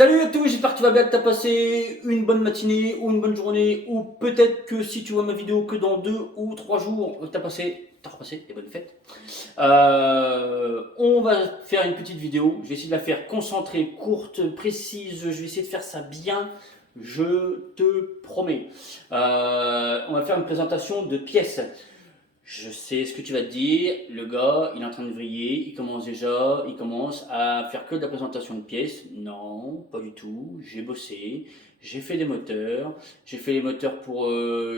Salut à tous, j'espère que tu vas bien, que tu as passé une bonne matinée ou une bonne journée, ou peut-être que si tu vois ma vidéo que dans 2 ou 3 jours, t'as repassé des bonnes fêtes. On va faire une petite vidéo, je vais essayer de la faire concentrée, courte, précise, je vais essayer de faire ça bien, je te promets. On va faire une présentation de pièces. Je sais ce que tu vas te dire, le gars, il est en train de vriller, il commence à faire que de la présentation de pièces. Non, pas du tout, j'ai bossé, j'ai fait les moteurs pour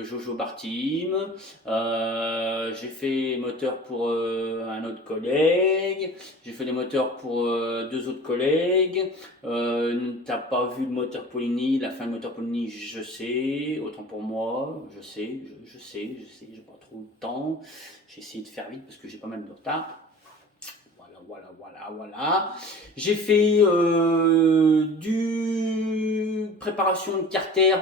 Jojo Bartim, j'ai fait les moteurs pour un autre collègue, j'ai fait les moteurs pour deux autres collègues. T'as pas vu le moteur Polini, la fin du moteur Polini, je sais, autant pour moi, je sais, j'ai pas trop le temps. J'ai essayé de faire vite parce que j'ai pas mal de retard. Voilà. J'ai fait du préparation de carter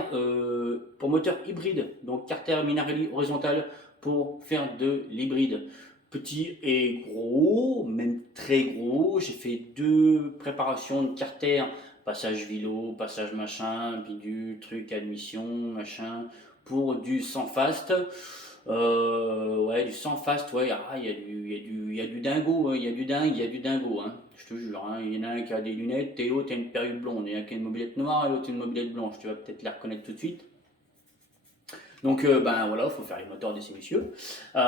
pour moteur hybride, donc carter Minarelli horizontal pour faire de l'hybride. Petit et gros, même très gros. J'ai fait deux préparations de carter, passage vélo, passage machin, puis du truc admission, machin, pour du sans fast. Ouais, du sans fast, ouais, il y a du dingo, hein, il y a du dingo, hein, je te jure. Hein. Il y en a un qui a des lunettes, Théo, t'as une perruque blonde, il y en a un qui a une mobilette noire et l'autre une mobilette blanche, tu vas peut-être les reconnaître tout de suite. Donc, ben voilà, il faut faire les moteurs de ces messieurs. J'en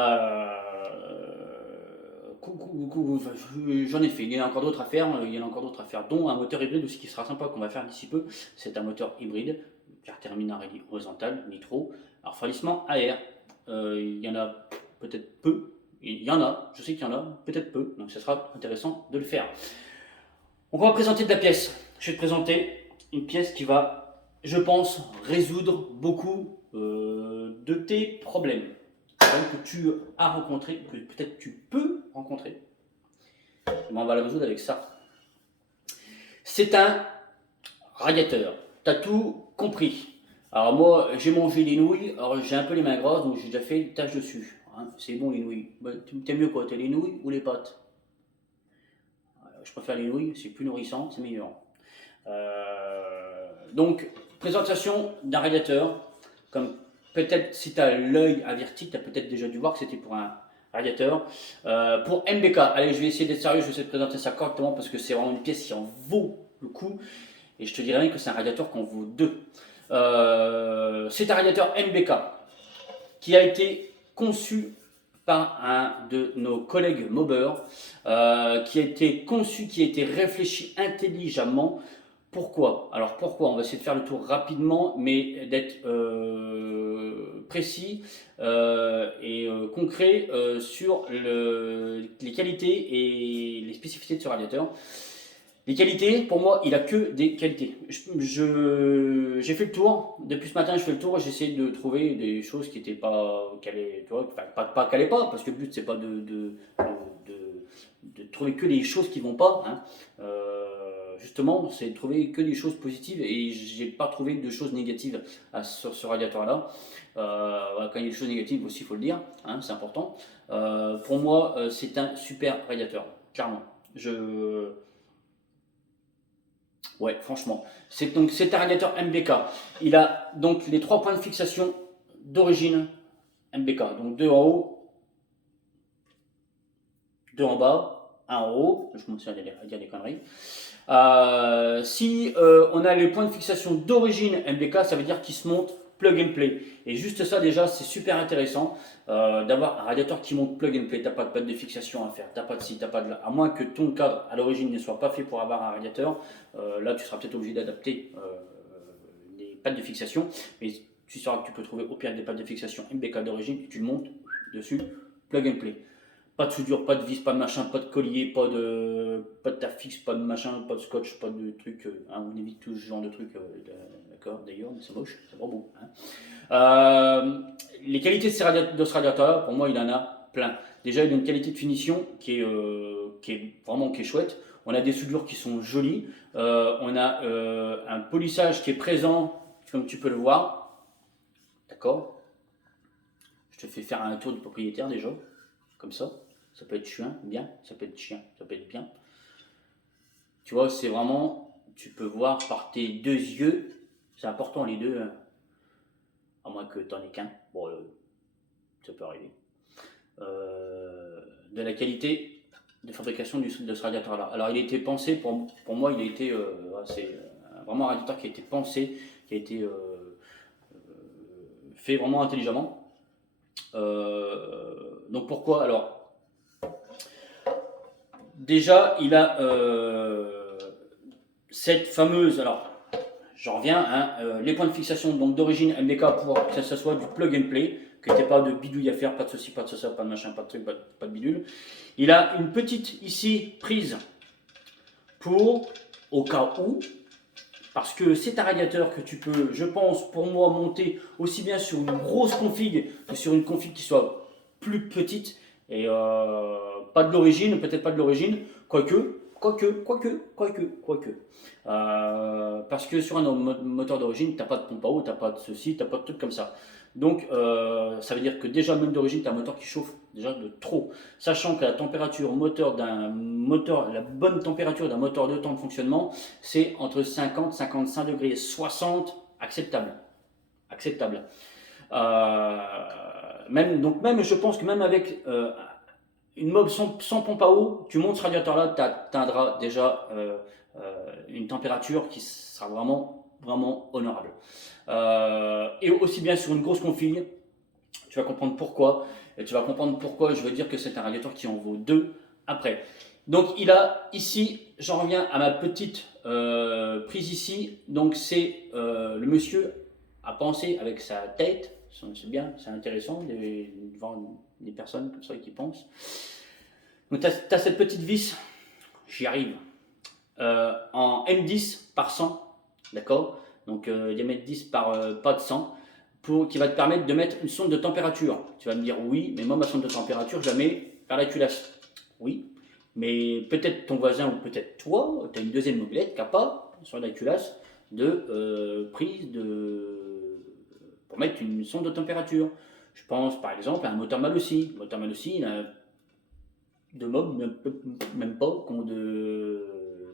ai fait, il y en a encore d'autres à faire, dont un moteur hybride aussi qui sera sympa qu'on va faire d'ici peu. C'est un moteur hybride, carter Minarelli horizontal, nitro, alors refroidissement à air. Il y en a peut-être peu, il y en a, je sais qu'il y en a, peut-être peu, donc ce sera intéressant de le faire. Donc on va présenter de la pièce. Je vais te présenter une pièce qui va, je pense, résoudre beaucoup de tes problèmes que tu as rencontrés, que peut-être tu peux rencontrer. Et on va la résoudre avec ça. C'est un radiateur. Tu as tout compris. Alors moi, j'ai mangé des nouilles, alors j'ai un peu les mains grasses, donc j'ai déjà fait une tache dessus. Hein, c'est bon les nouilles. T'aimes mieux quoi, t'as les nouilles ou les pâtes? Je préfère les nouilles, c'est plus nourrissant, c'est meilleur. Donc, présentation d'un radiateur. Comme peut-être si tu as l'œil averti, tu as peut-être déjà dû voir que c'était pour un radiateur. Pour MBK, allez, je vais essayer d'être sérieux, je vais essayer de présenter ça correctement parce que c'est vraiment une pièce qui en vaut le coup. Et je te dirais que c'est un radiateur qui en vaut deux. C'est un radiateur MBK qui a été conçu par un de nos collègues mobbers, qui a été conçu, qui a été réfléchi intelligemment. Pourquoi? Alors pourquoi? On va essayer de faire le tour rapidement, mais d'être précis et concret sur les qualités et les spécificités de ce radiateur. Les qualités, pour moi, il a que des qualités. J'ai fait le tour, depuis ce matin je fais le tour, j'essaie de trouver des choses qui n'étaient pas calées, tu vois, pas calées pas, parce que le but c'est pas de trouver que des choses qui vont pas, hein. Justement, c'est de trouver que des choses positives et j'ai pas trouvé de choses négatives sur ce radiateur-là. Quand il y a des choses négatives aussi, il faut le dire, hein, c'est important. Pour moi, c'est un super radiateur, clairement. Ouais, franchement. C'est un radiateur MBK. Il a donc les trois points de fixation d'origine MBK. Donc deux en haut, deux en bas, un en haut. Je commence à dire des conneries. Si on a les points de fixation d'origine MBK, ça veut dire qu'il se monte plug and play. Et juste ça déjà, c'est super intéressant d'avoir un radiateur qui monte plug and play. T'as pas de patte de fixation à faire, t'as pas de ci, t'as pas de là. À moins que ton cadre à l'origine ne soit pas fait pour avoir un radiateur, là tu seras peut-être obligé d'adapter les pattes de fixation. Mais tu sauras que tu peux trouver au pire des pattes de fixation MBK d'origine, tu le montes dessus, plug and play. Pas de soudure, pas de vis, pas de machin, pas de collier, pas de taf fixe, pas de machin, pas de scotch, pas de truc. Hein, on évite tout ce genre de trucs, d'accord, d'ailleurs, mais c'est moche, c'est pas beau. Hein. Les qualités de ce radiateur, pour moi, il en a plein. Déjà, il a une qualité de finition qui est vraiment qui est chouette. On a des soudures qui sont jolies. On a un polissage qui est présent, comme tu peux le voir. D'accord. Je te fais faire un tour du propriétaire déjà, comme ça. Ça peut être chien, bien. Ça peut être chien, ça peut être bien. Tu vois, c'est vraiment tu peux voir par tes deux yeux, c'est important les deux, hein, à moins que tu n'en aies qu'un, bon, ça peut arriver, de la qualité de fabrication de ce radiateur-là. Alors il a été pensé, pour moi, il a été, c'est vraiment un radiateur qui a été pensé, qui a été fait vraiment intelligemment. Donc pourquoi? Alors, déjà, il a cette fameuse, alors j'en reviens, hein, les points de fixation donc d'origine MBK pour que ce soit du plug and play, que tu n'aies pas de bidouille à faire, pas de ceci, pas de ça, pas de machin, pas de truc, pas de bidule. Il a une petite ici prise pour au cas où, parce que c'est un radiateur que tu peux, je pense, pour moi, monter aussi bien sur une grosse config que sur une config qui soit plus petite et pas de l'origine, peut-être pas de l'origine, quoique. Parce que sur un moteur d'origine, tu n'as pas de pompe à eau, tu n'as pas de ceci, tu n'as pas de trucs comme ça. Donc, ça veut dire que déjà, même d'origine, tu as un moteur qui chauffe déjà de trop. Sachant que la température moteur d'un moteur, la bonne température d'un moteur de temps de fonctionnement, c'est entre 50 55 degrés, 60, acceptable. Acceptable. Donc, je pense que même avec une mob sans pompe à eau, tu montes ce radiateur-là, tu atteindras déjà une température qui sera vraiment, vraiment honorable. Et aussi bien sur une grosse config, tu vas comprendre pourquoi. Et tu vas comprendre pourquoi je veux dire que c'est un radiateur qui en vaut deux après. Donc il a ici, j'en reviens à ma petite prise ici. Donc c'est le monsieur a pensé avec sa tête, c'est bien, c'est intéressant devant des personnes comme ça qui pensent. Donc tu as cette petite vis, j'y arrive, en M10 par 100, d'accord. Donc diamètre 10 par pas de 100, qui va te permettre de mettre une sonde de température. Tu vas me dire oui, mais moi ma sonde de température, je la mets par la culasse. Oui, mais peut-être ton voisin ou peut-être toi, tu as une deuxième mobilette qui n'a pas sur la culasse de prise pour mettre une sonde de température. Je pense par exemple à un moteur Malossi. Le moteur Malossi, il a de mob, même pas qu'on de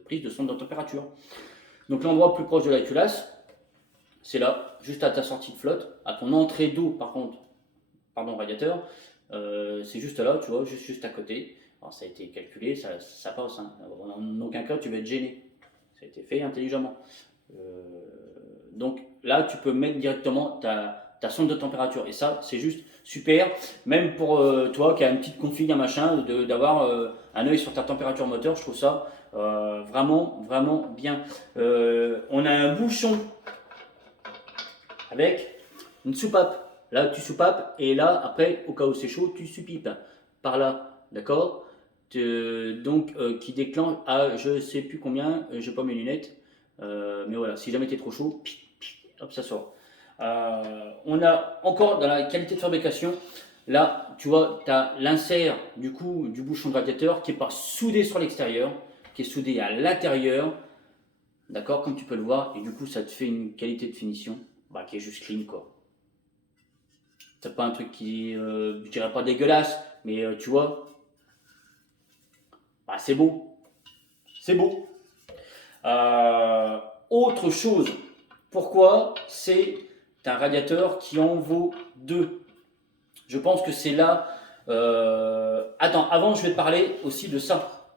prise de sonde de température. Donc l'endroit plus proche de la culasse, c'est là, juste à ta sortie de flotte, à ton entrée d'eau par contre, pardon radiateur, c'est juste là, tu vois, juste à côté. Alors ça a été calculé, ça passe, hein. En aucun cas tu vas être gêné, ça a été fait intelligemment. Donc là tu peux mettre directement ta sonde de température et ça c'est juste super, même pour toi qui a une petite config, un machin, d'avoir un œil sur ta température moteur, je trouve ça vraiment, vraiment bien. On a un bouchon avec une soupape. Là, tu soupapes et là, après, au cas où c'est chaud, tu suppipes par là, d'accord. Donc, qui déclenche à je sais plus combien, j'ai pas mes lunettes, mais voilà, si jamais t'es trop chaud, hop, ça sort. On a encore dans la qualité de fabrication, là, tu vois, tu as l'insert du coup du bouchon de radiateur qui n'est pas soudé sur l'extérieur, qui est soudé à l'intérieur, d'accord, comme tu peux le voir, et du coup, ça te fait une qualité de finition qui est juste clean, quoi. C'est pas un truc qui, je dirais pas dégueulasse, mais tu vois, c'est beau. C'est beau. Autre chose, pourquoi c'est un radiateur qui en vaut deux? Je pense que c'est là. Attends, avant, je vais te parler aussi de ça.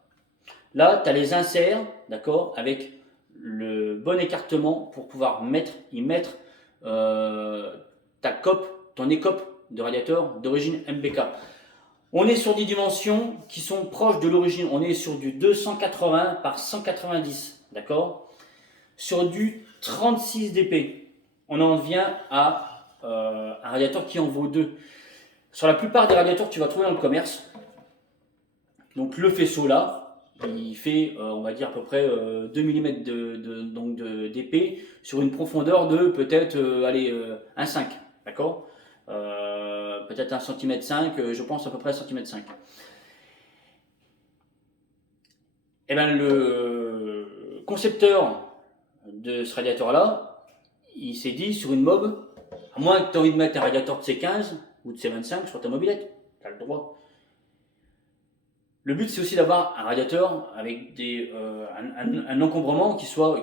Là, tu as les inserts, d'accord, avec le bon écartement pour pouvoir y mettre ta cope, ton écope de radiateur d'origine MBK. On est sur des dimensions qui sont proches de l'origine. On est sur du 280 par 190, d'accord. Sur du 36 dp. On en vient à un radiateur qui en vaut deux. Sur la plupart des radiateurs que tu vas trouver dans le commerce, donc le faisceau là, il fait, on va dire à peu près 2 mm d'épais sur une profondeur de peut-être 1,5, d'accord, peut-être 1,5 cm, je pense à peu près 1,5 cm. Et bien le concepteur de ce radiateur là, il s'est dit sur une mob, à moins que tu aies envie de mettre un radiateur de C15 ou de C25 sur ta mobilette, tu as le droit. Le but, c'est aussi d'avoir un radiateur avec un encombrement qui soit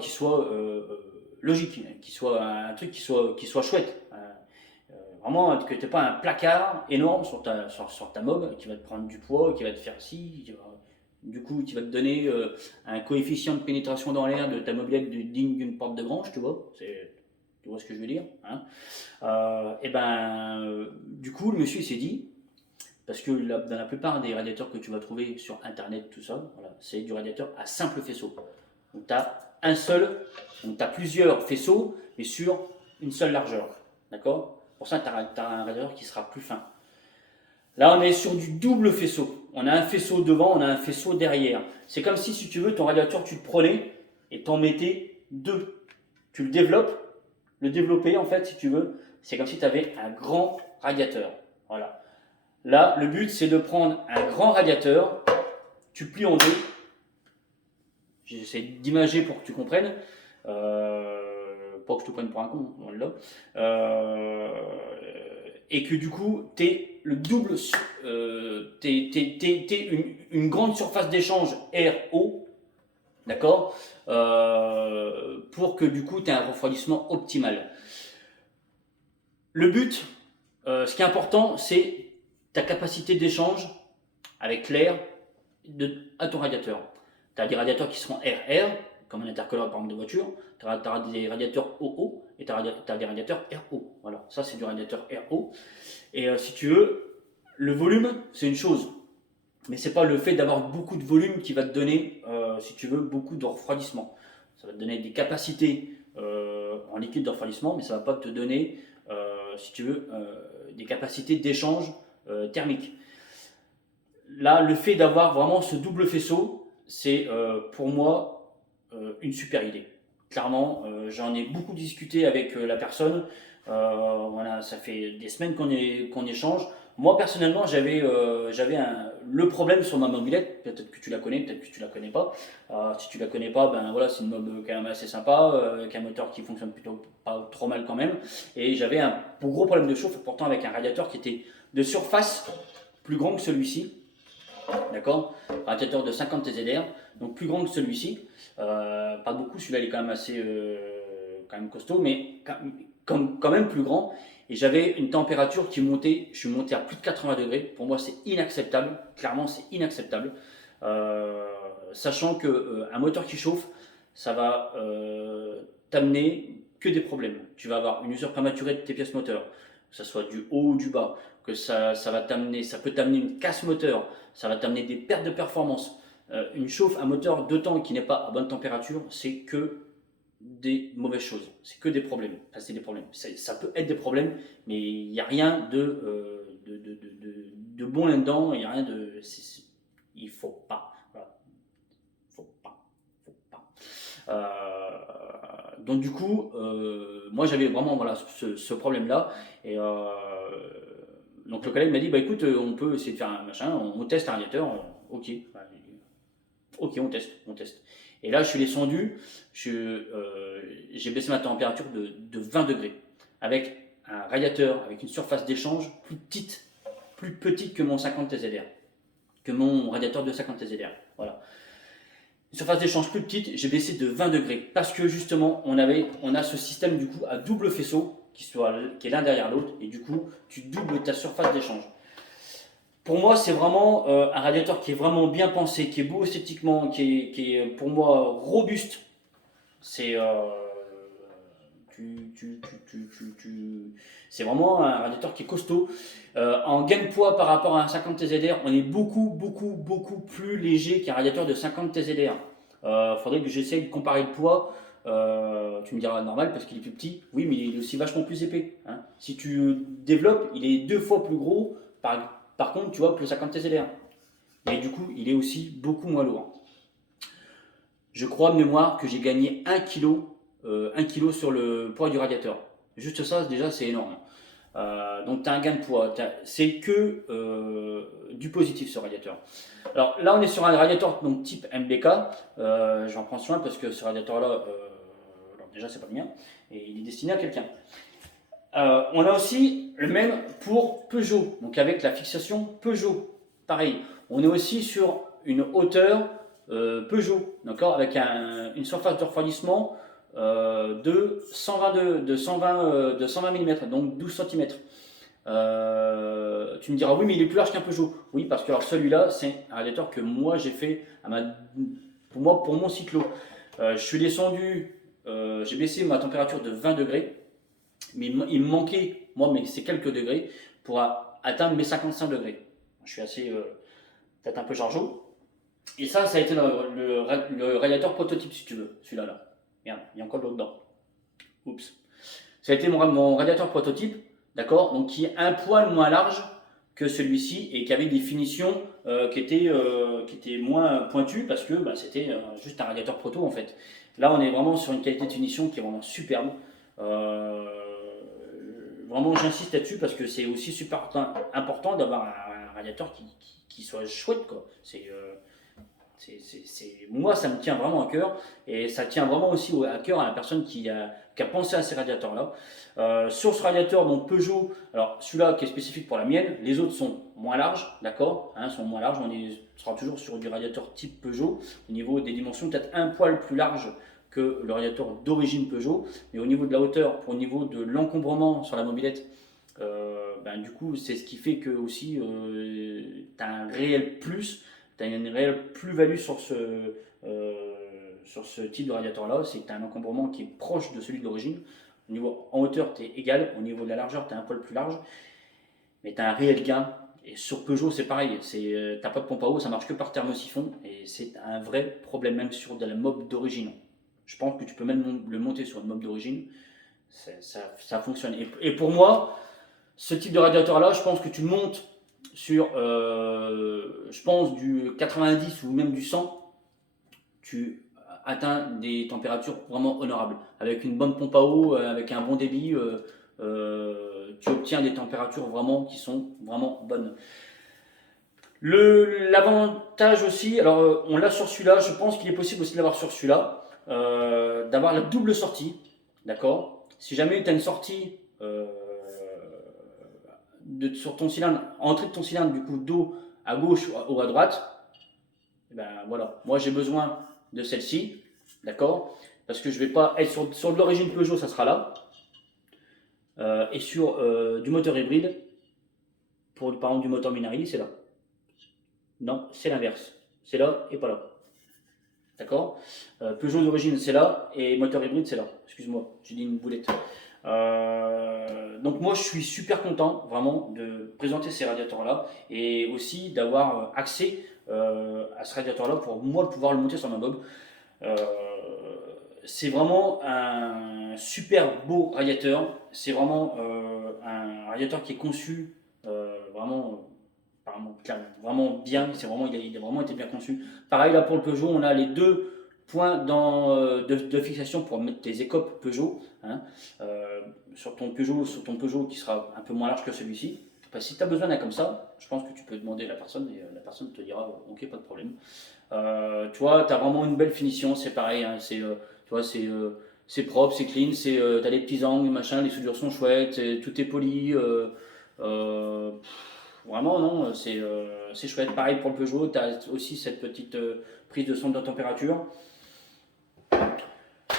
logique, qui soit un truc qui soit chouette. Vraiment, que tu n'aies pas un placard énorme sur ta mob qui va te prendre du poids, qui va te faire ci, du coup, qui va te donner un coefficient de pénétration dans l'air de ta mobilette digne d'une porte de grange, tu vois. Tu vois ce que je veux dire, hein. Du coup, le monsieur s'est dit, parce que dans la plupart des radiateurs que tu vas trouver sur internet, tout ça, voilà, c'est du radiateur à simple faisceau. Donc tu as plusieurs faisceaux, mais sur une seule largeur. D'accord? Pour ça, tu as un radiateur qui sera plus fin. Là, on est sur du double faisceau. On a un faisceau devant, on a un faisceau derrière. C'est comme si tu veux, ton radiateur, tu le prenais et t'en mettais deux. Tu le développes. Le développer, en fait, si tu veux, c'est comme si tu avais un grand radiateur. Voilà. Là, le but, c'est de prendre un grand radiateur, tu plies en deux. J'essaie d'imager pour que tu comprennes. Pas que je te prenne pour un con, là. Et que du coup, tu es le double, une grande surface d'échange RO, d'accord, pour que du coup, tu aies un refroidissement optimal. Le but, ce qui est important, c'est ta capacité d'échange avec l'air à ton radiateur. Tu as des radiateurs qui seront RR, comme un intercooler par exemple de voiture, tu auras des radiateurs OO et tu as des radiateurs RO. Voilà, ça c'est du radiateur RO. Et si tu veux, le volume, c'est une chose. Mais c'est pas le fait d'avoir beaucoup de volume qui va te donner, si tu veux, beaucoup de refroidissement. Ça va te donner des capacités en liquide de refroidissement, mais ça ne va pas te donner, si tu veux, des capacités d'échange thermique. Là, le fait d'avoir vraiment ce double faisceau, c'est pour moi une super idée. Clairement, j'en ai beaucoup discuté avec la personne. Voilà, ça fait des semaines qu'on échange. Moi, personnellement, j'avais le problème sur ma mobilette. Peut-être que tu la connais, peut-être que tu la connais pas. Si tu la connais pas, ben voilà, c'est une mob quand même assez sympa, avec un moteur qui fonctionne plutôt pas trop mal quand même. Et j'avais un gros problème de chauffe, pourtant avec un radiateur qui était de surface plus grand que celui-ci. D'accord, radiateur de 50 TZR, donc plus grand que celui-ci. Pas beaucoup, celui-là il est quand même assez quand même costaud, mais quand même plus grand. Et j'avais une température qui montait, je suis monté à plus de 80 degrés. Pour moi, c'est inacceptable. Clairement, c'est inacceptable. Sachant qu'un moteur qui chauffe, ça va t'amener que des problèmes. Tu vas avoir une usure prématurée de tes pièces moteurs, que ce soit du haut ou du bas, que ça peut t'amener une casse moteur, ça va t'amener des pertes de performance. Un moteur de temps qui n'est pas à bonne température, c'est que des mauvaises choses, c'est que des problèmes. Enfin, c'est des problèmes. Ça peut être des problèmes, mais il n'y a rien de bon là-dedans. Il n'y a rien de. Il faut pas. Voilà. Faut pas. Faut pas. Donc du coup, moi j'avais vraiment voilà ce problème-là et donc le collègue m'a dit bah écoute on peut essayer de faire un machin, on teste un radiateur, ok. Ok, on teste. Et là, je suis descendu, j'ai baissé ma température de 20 degrés avec un radiateur avec une surface d'échange plus petite que mon 50 TZR, que mon radiateur de 50 TZR. Voilà. Une surface d'échange plus petite, j'ai baissé de 20 degrés parce que justement, on a ce système du coup à double faisceau qui est l'un derrière l'autre et du coup, tu doubles ta surface d'échange. Pour moi, c'est vraiment un radiateur qui est vraiment bien pensé, qui est beau esthétiquement, qui est pour moi robuste. C'est c'est vraiment un radiateur qui est costaud. En gain de poids par rapport à un 50 TZR, on est beaucoup plus léger qu'un radiateur de 50 TZR. Faudrait que j'essaye de comparer le poids. Tu me diras normal parce qu'il est plus petit. Oui, mais il est aussi vachement plus épais. Hein. Si tu développes, il est 2 fois plus gros par contre, tu vois, que le 50 TZR. Et du coup, il est aussi beaucoup moins lourd. Je crois de mémoire que j'ai gagné 1 kg, 1 kg sur le poids du radiateur. Juste ça, déjà, c'est énorme. Donc, tu as un gain de poids. C'est que du positif, ce radiateur. Alors là, on est sur un radiateur donc, type MBK. J'en prends soin parce que ce radiateur-là, déjà, c'est pas le mien. Et il est destiné à quelqu'un. On a aussi le même pour Peugeot, donc avec la fixation Peugeot. Pareil, on est aussi sur une hauteur Peugeot, d'accord, avec une surface de refroidissement de 120 mm, donc 12 cm. Tu me diras, oui, mais il est plus large qu'un Peugeot. Oui, parce que alors celui-là, c'est un radiateur que moi j'ai fait pour mon cyclo. Je suis descendu, j'ai baissé ma température de 20 degrés, mais il me manquait, moi, mais c'est quelques degrés pour atteindre mes 55 degrés. Je suis assez, peut-être un peu chargeau. Et ça a été le radiateur prototype, si tu veux, celui-là. Là. Regarde, il y a encore de l'eau dedans. Oups. Ça a été mon radiateur prototype, d'accord, donc qui est un poil moins large que celui-ci et qui avait des finitions qui étaient moins pointues parce que bah, c'était juste un radiateur proto en fait. Là, on est vraiment sur une qualité de finition qui est vraiment superbe. Euh, Vraiment, j'insiste là-dessus parce que c'est aussi super important d'avoir un radiateur qui soit chouette, quoi. Moi, ça me tient vraiment à cœur et ça tient vraiment aussi à cœur à la personne qui a pensé à ces radiateurs-là. Sur ce radiateur, donc Peugeot, alors celui-là qui est spécifique pour la mienne, les autres sont moins larges, d'accord, hein, sont moins larges. On sera toujours sur du radiateur type Peugeot au niveau des dimensions, peut-être un poil plus large que le radiateur d'origine Peugeot, mais au niveau de la hauteur, au niveau de l'encombrement sur la mobilette, ben, du coup, c'est ce qui fait que aussi tu as un réel plus. Tu as une réelle plus-value sur ce type de radiateur-là, c'est que tu as un encombrement qui est proche de celui de l'origine. Au niveau, en hauteur, tu es égal. Au niveau de la largeur, tu es un poil plus large. Mais tu as un réel gain. Et sur Peugeot, c'est pareil. Tu n'as pas de pompe à eau, ça marche que par thermosiphon. Et c'est un vrai problème, même sur de la mob d'origine. Je pense que tu peux même le monter sur une mob d'origine. Ça fonctionne. Et pour moi, ce type de radiateur-là, je pense que tu montes sur, je pense, du 90 ou même du 100, tu atteins des températures vraiment honorables. Avec une bonne pompe à eau, avec un bon débit, tu obtiens des températures vraiment qui sont vraiment bonnes. L'avantage aussi, alors on l'a sur celui-là, je pense qu'il est possible aussi de l'avoir sur celui-là, d'avoir la double sortie, d'accord. Si jamais tu as une sortie sur ton cylindre, entrée de ton cylindre du coup d'eau à gauche ou à droite, et ben voilà, moi j'ai besoin de celle-ci, d'accord, parce que je vais pas être sur de l'origine Peugeot, ça sera là, et sur du moteur hybride, par exemple du moteur Minardi, c'est là. Non, c'est l'inverse, c'est là et pas là, d'accord. Peugeot d'origine c'est là et moteur hybride c'est là. Excuse-moi, j'ai dit une boulette. Donc moi je suis super content vraiment de présenter ces radiateurs là et aussi d'avoir accès à ce radiateur là pour moi pouvoir le monter sur ma bob. Euh, c'est vraiment un super beau radiateur, c'est vraiment un radiateur qui est conçu vraiment bien, il a vraiment été bien conçu. Pareil là pour le Peugeot, on a les deux points de fixation pour mettre tes écopes Peugeot, hein, sur ton Peugeot qui sera un peu moins large que celui-ci. Si tu as besoin d'un comme ça, je pense que tu peux demander à la personne et la personne te dira ok, pas de problème. Tu vois, tu as vraiment une belle finition, c'est pareil, hein, tu vois, c'est propre, c'est clean, tu as des petits angles, machin, les soudures sont chouettes, tout est poli. Euh, Vraiment, non, c'est chouette. Pareil pour le Peugeot, tu as aussi cette petite prise de sonde de température.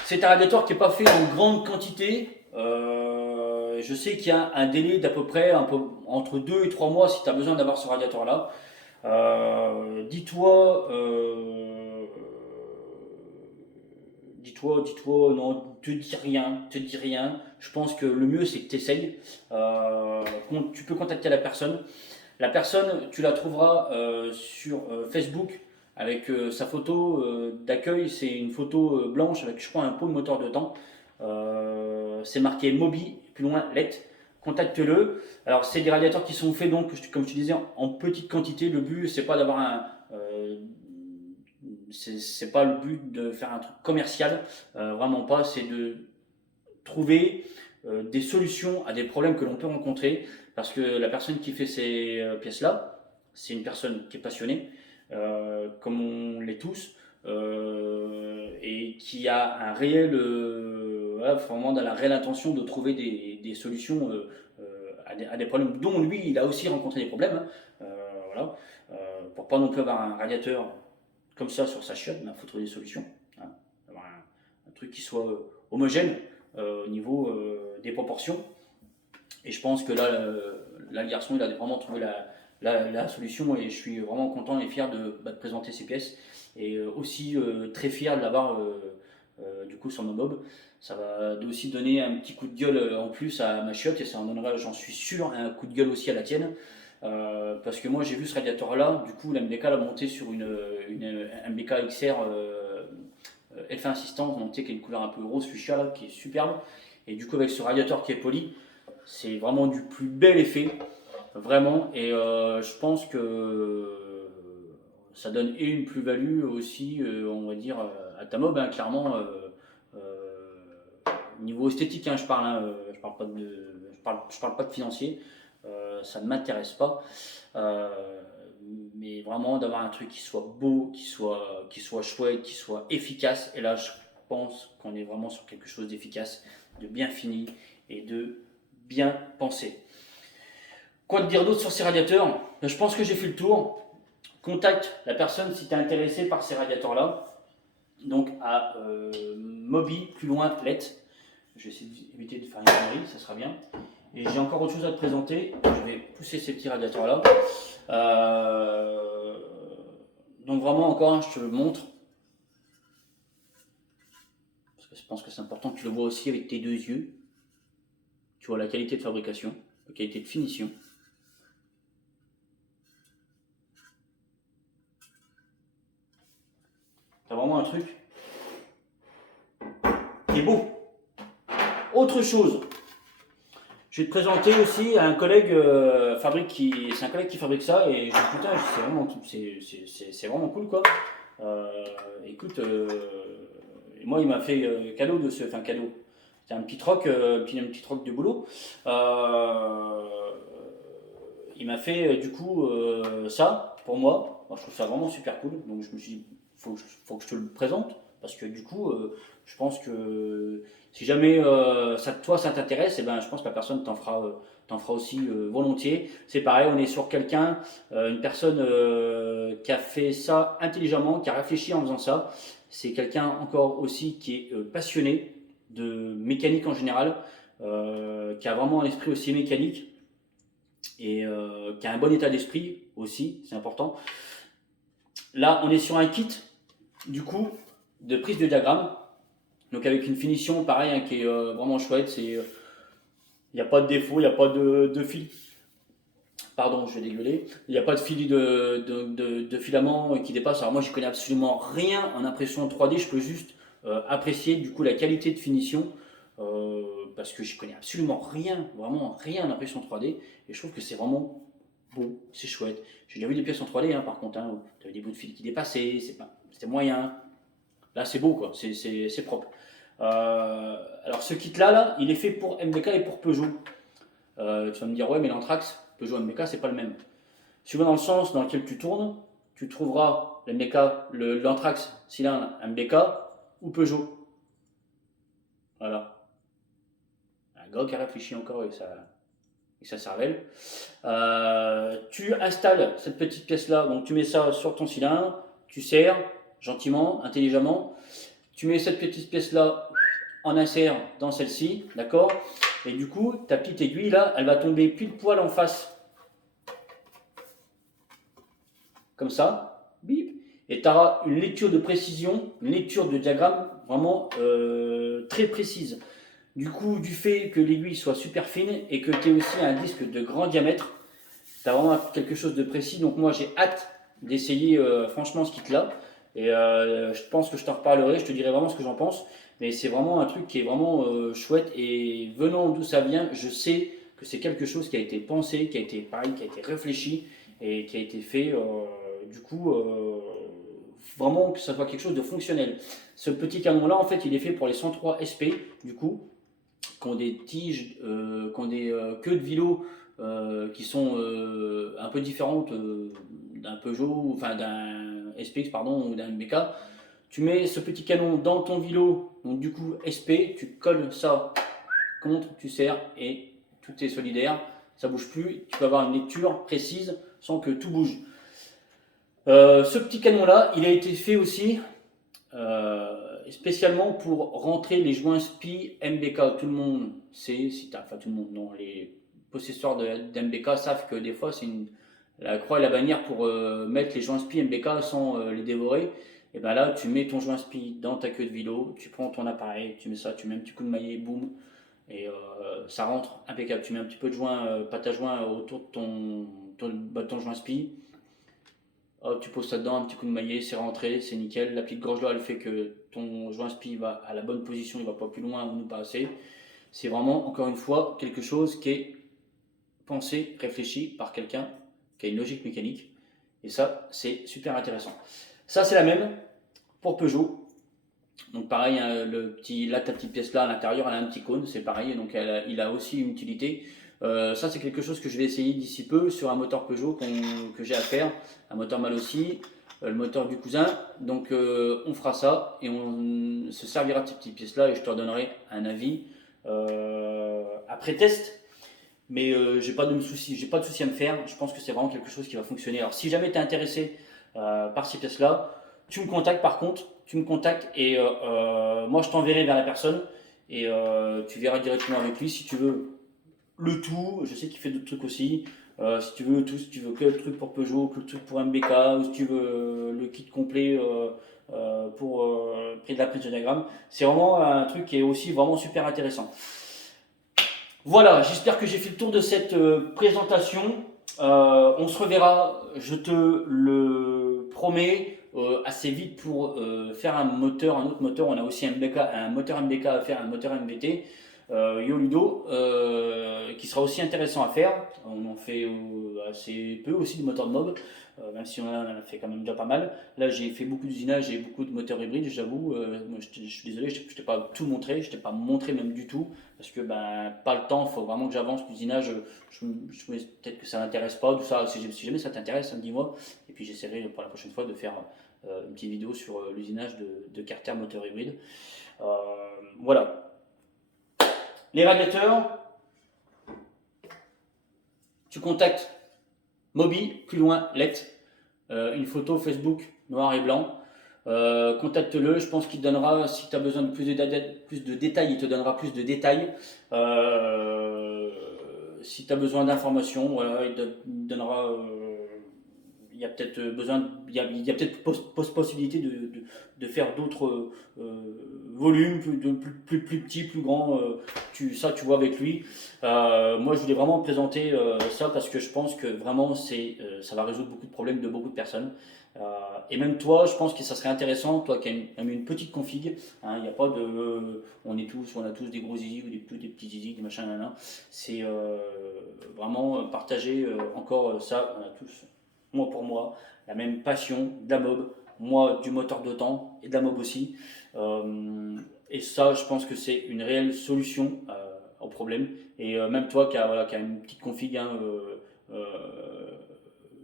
C'est un radiateur qui n'est pas fait en grande quantité. Je sais qu'il y a un délai d'à peu près entre 2 et 3 mois si tu as besoin d'avoir ce radiateur-là. Dis-toi, non, te dis rien. Je pense que le mieux c'est que tu essayes. Tu peux contacter la personne. La personne, tu la trouveras sur Facebook avec sa photo d'accueil. C'est une photo blanche avec, je crois, un pot de moteur dedans. C'est marqué Mobi, plus loin LED. Contacte-le. Alors, c'est des radiateurs qui sont faits, donc, comme je te disais, en petite quantité. Le but, c'est pas d'avoir c'est pas le but de faire un truc commercial, vraiment pas. C'est de trouver des solutions à des problèmes que l'on peut rencontrer. Parce que la personne qui fait ces pièces-là, c'est une personne qui est passionnée, comme on l'est tous, et qui a un réel, vraiment dans la réelle intention de trouver des solutions à des problèmes dont lui, il a aussi rencontré des problèmes. Hein. voilà. Pour pas non plus avoir un radiateur comme ça sur sa chiotte, il faut trouver des solutions. Hein. Avoir un truc qui soit homogène au niveau des proportions. Et je pense que là, le garçon, il a vraiment trouvé la solution et je suis vraiment content et fier de présenter ces pièces. Et aussi très fier de l'avoir du coup sur mon mob. Ça va aussi donner un petit coup de gueule en plus à ma chiotte et ça en donnera, j'en suis sûr, un coup de gueule aussi à la tienne. Parce que moi j'ai vu ce radiateur là, du coup la MBK l'a monté sur une MBK XR F1 assistante montée qui est une couleur un peu rose fuchsia là, qui est superbe. Et du coup avec ce radiateur qui est poli, c'est vraiment du plus bel effet, vraiment. Et je pense que ça donne une plus-value aussi, on va dire, à ta mob, hein, clairement. Niveau esthétique, hein, je parle, hein, je parle pas de financier, ça ne m'intéresse pas. Mais vraiment d'avoir un truc qui soit beau, qui soit chouette, qui soit efficace. Et là, je pense qu'on est vraiment sur quelque chose d'efficace, de bien fini et de bien pensé. Quoi te dire d'autre sur ces radiateurs? Je pense que j'ai fait le tour. Contacte la personne si tu es intéressé par ces radiateurs-là. Donc à Moby, plus loin, Let. Je vais essayer d'éviter de faire une connerie, ça sera bien. Et j'ai encore autre chose à te présenter. Je vais pousser ces petits radiateurs-là. Donc vraiment encore, je te le montre. Parce que je pense que c'est important que tu le vois aussi avec tes deux yeux. Tu vois la qualité de fabrication, la qualité de finition. T'as vraiment un truc qui est beau. Autre chose, je vais te présenter aussi un collègue c'est un collègue qui fabrique ça et je dis putain, c'est vraiment cool quoi. Écoute, moi il m'a fait cadeau de ce, enfin cadeau. C'est un petit troc, puis un petit troc de boulot. Il m'a fait du coup ça pour moi. Moi. Je trouve ça vraiment super cool. Donc je me suis dit, faut que je te le présente parce que du coup, je pense que si jamais toi ça t'intéresse, et ben je pense que la personne t'en fera aussi volontiers. C'est pareil, on est sur quelqu'un, une personne qui a fait ça intelligemment, qui a réfléchi en faisant ça. C'est quelqu'un encore aussi qui est passionné de mécanique en général, qui a vraiment un esprit aussi mécanique et qui a un bon état d'esprit aussi, c'est important. Là, on est sur un kit, du coup, de prise de diagramme, donc avec une finition pareil hein, qui est vraiment chouette. Il n'y a pas de défaut, il n'y a pas de fil. Pardon, je vais dégueuler. Il n'y a pas de fil de filament qui dépasse. Alors moi, je connais absolument rien en impression 3D. Je peux juste apprécier du coup la qualité de finition parce que je connais absolument rien, vraiment rien en impression 3D. Et je trouve que c'est vraiment beau, c'est chouette. J'ai déjà vu des pièces en 3D par contre, hein, où tu avais des bouts de fil qui dépassaient, c'était moyen. Là, c'est beau, quoi. C'est propre. Alors, ce kit-là, il est fait pour MBK et pour Peugeot. Tu vas me dire, ouais, mais l'Anthrax, Peugeot MBK, c'est pas le même. Suivant dans le sens dans lequel tu tournes, tu trouveras l'Anthrax cylindre MBK ou Peugeot. Voilà. Un gars qui a réfléchi encore et sa cervelle. Tu installes cette petite pièce-là, donc tu mets ça sur ton cylindre, tu serres gentiment, intelligemment. Tu mets cette petite pièce-là en insert dans celle-ci, d'accord? Et du coup, ta petite aiguille là, elle va tomber pile poil en face. Comme ça, bip. Et tu auras une lecture de précision, une lecture de diagramme vraiment très précise. Du coup, du fait que l'aiguille soit super fine et que tu aies aussi un disque de grand diamètre, tu as vraiment quelque chose de précis. Donc moi, j'ai hâte d'essayer franchement ce kit-là. Et je pense que je t'en reparlerai, je te dirai vraiment ce que j'en pense. Mais c'est vraiment un truc qui est vraiment chouette. Et venant d'où ça vient, je sais que c'est quelque chose qui a été pensé, qui a été pareil, qui a été réfléchi et qui a été fait du coup vraiment que ça soit quelque chose de fonctionnel. Ce petit canon-là, en fait, il est fait pour les 103 SP, du coup, qui ont des tiges, qui ont des queues de vilo qui sont un peu différentes d'un Peugeot, enfin d'un SPX pardon, ou d'un MBK. Tu mets ce petit canon dans ton vilo, donc du coup SP, tu colles ça contre, tu serres et tout est solidaire, ça bouge plus. Tu peux avoir une lecture précise sans que tout bouge. Ce petit canon là, il a été fait aussi spécialement pour rentrer les joints SPI MBK. Tout le monde sait, enfin tout le monde, non, les possesseurs d'MBK savent que des fois c'est la croix et la bannière pour mettre les joints SPI MBK sans les dévorer. Et ben là, tu mets ton joint SPI dans ta queue de vélo, tu prends ton appareil, tu mets ça, tu mets un petit coup de maillet, boum, et ça rentre impeccable. Tu mets un petit peu de joint, pâte à joint autour de ton joint SPI. Hop, tu poses ça dedans, un petit coup de maillet, c'est rentré, c'est nickel. La petite gorge là, elle fait que ton joint SPI va à la bonne position, il va pas plus loin ou pas assez. C'est vraiment, encore une fois, quelque chose qui est pensé, réfléchi par quelqu'un qui a une logique mécanique. Et ça, c'est super intéressant. Ça, c'est la même pour Peugeot. Donc pareil, hein, ta petite pièce là à l'intérieur, elle a un petit cône, c'est pareil, donc il a aussi une utilité. Ça c'est quelque chose que je vais essayer d'ici peu sur un moteur Peugeot que j'ai à faire, un moteur mal aussi, le moteur du cousin. Donc on fera ça et on se servira de ces petites pièces là et je te redonnerai un avis après test. Mais j'ai pas de souci à me faire. Je pense que c'est vraiment quelque chose qui va fonctionner. Alors si jamais tu es intéressé par ces pièces là, tu me contactes par contre, tu me contactes et moi je t'enverrai vers la personne et tu verras directement avec lui si tu veux le tout. Je sais qu'il fait d'autres trucs aussi. Si tu veux tout, si tu veux que le truc pour Peugeot, que le truc pour MBK, ou si tu veux le kit complet pour prix de la prise de diagramme, c'est vraiment un truc qui est aussi vraiment super intéressant. Voilà, j'espère que j'ai fait le tour de cette présentation. On se reverra, je te le promets, assez vite pour faire un autre moteur. On a aussi un moteur MBK à faire, un moteur MBT. Yoludo, qui sera aussi intéressant à faire. On en fait assez peu aussi de moteurs de mob, même si on en a fait quand même déjà pas mal. Là, j'ai fait beaucoup d'usinage et beaucoup de moteurs hybrides, j'avoue. Moi, je suis désolé, je t'ai pas tout montré, je t'ai pas montré même du tout, parce que ben, pas le temps, il faut vraiment que j'avance. L'usinage, peut-être que ça m'intéresse pas, tout ça. Si jamais ça t'intéresse, dis-moi. Et puis j'essaierai pour la prochaine fois de faire une petite vidéo sur l'usinage de Carter moteur hybride. Voilà. Les radiateurs, tu contactes Moby, plus loin, let, une photo Facebook noir et blanc. Contacte-le, je pense qu'il te donnera, si tu as besoin de plus de détails, il te donnera plus de détails. Si tu as besoin d'informations, voilà, il te donnera. Il y a peut-être il y a peut-être possibilité de faire d'autres volumes, plus petits, plus grands. Ça, tu vois avec lui. Moi, je voulais vraiment présenter ça parce que je pense que vraiment, ça va résoudre beaucoup de problèmes de beaucoup de personnes. Et même toi, je pense que ça serait intéressant, toi qui as une petite config, hein, il n'y a pas de. On a tous des gros zizi ou des petits zizi, des machins, c'est vraiment partager encore ça. On a tous, moi pour moi, la même passion de la mob, moi du moteur de temps et de la mob aussi. Et ça, je pense que c'est une réelle solution au problème. Et même toi qui a une petite config, hein,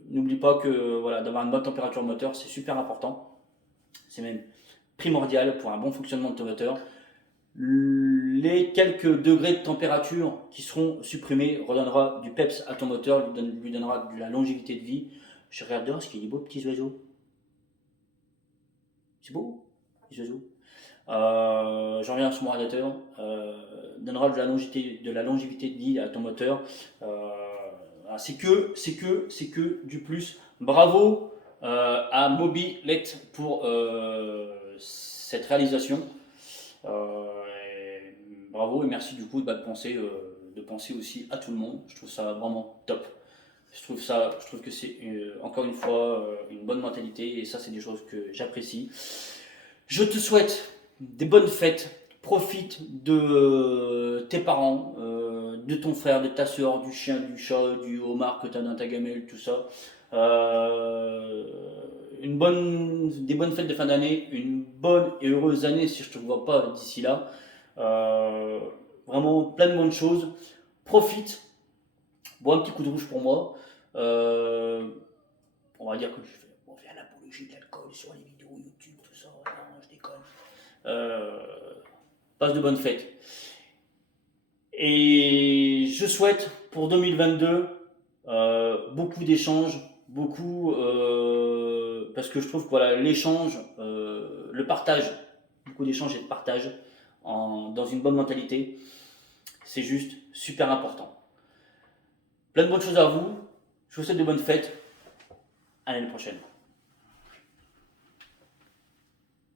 n'oublie pas que voilà, d'avoir une bonne température moteur, c'est super important. C'est même primordial pour un bon fonctionnement de ton moteur. Les quelques degrés de température qui seront supprimés redonnera du peps à ton moteur, lui donnera de la longévité de vie. Je regarde dehors, parce qu'il y a des beaux petits oiseaux. C'est beau, les oiseaux. J'en reviens sur mon radiateur. Donnera de la longévité de vie à ton moteur. C'est que du plus. Bravo à Mobilet pour cette réalisation. Bravo et merci du coup de penser aussi à tout le monde. Je trouve ça vraiment top. Je trouve que c'est encore une fois une bonne mentalité et ça c'est des choses que j'apprécie. Je te souhaite des bonnes fêtes. Profite de tes parents, de ton frère, de ta soeur, du chien, du chat, du homard que tu as dans ta gamelle, tout ça. Des bonnes fêtes de fin d'année, une bonne et heureuse année si je ne te vois pas d'ici là. Euh, Vraiment plein de bonnes choses. Profite, bois un petit coup de rouge pour moi. Euh, on va dire que on fait l'apologie de l'alcool sur les vidéos YouTube, tout ça. Non, je déconne. Euh, Passe de bonnes fêtes. Et je souhaite pour 2022 Beaucoup d'échanges, parce que je trouve que voilà, l'échange, le partage, beaucoup d'échanges et de partage dans une bonne mentalité, c'est juste super important. Plein de bonnes choses à vous, je vous souhaite de bonnes fêtes, à l'année prochaine.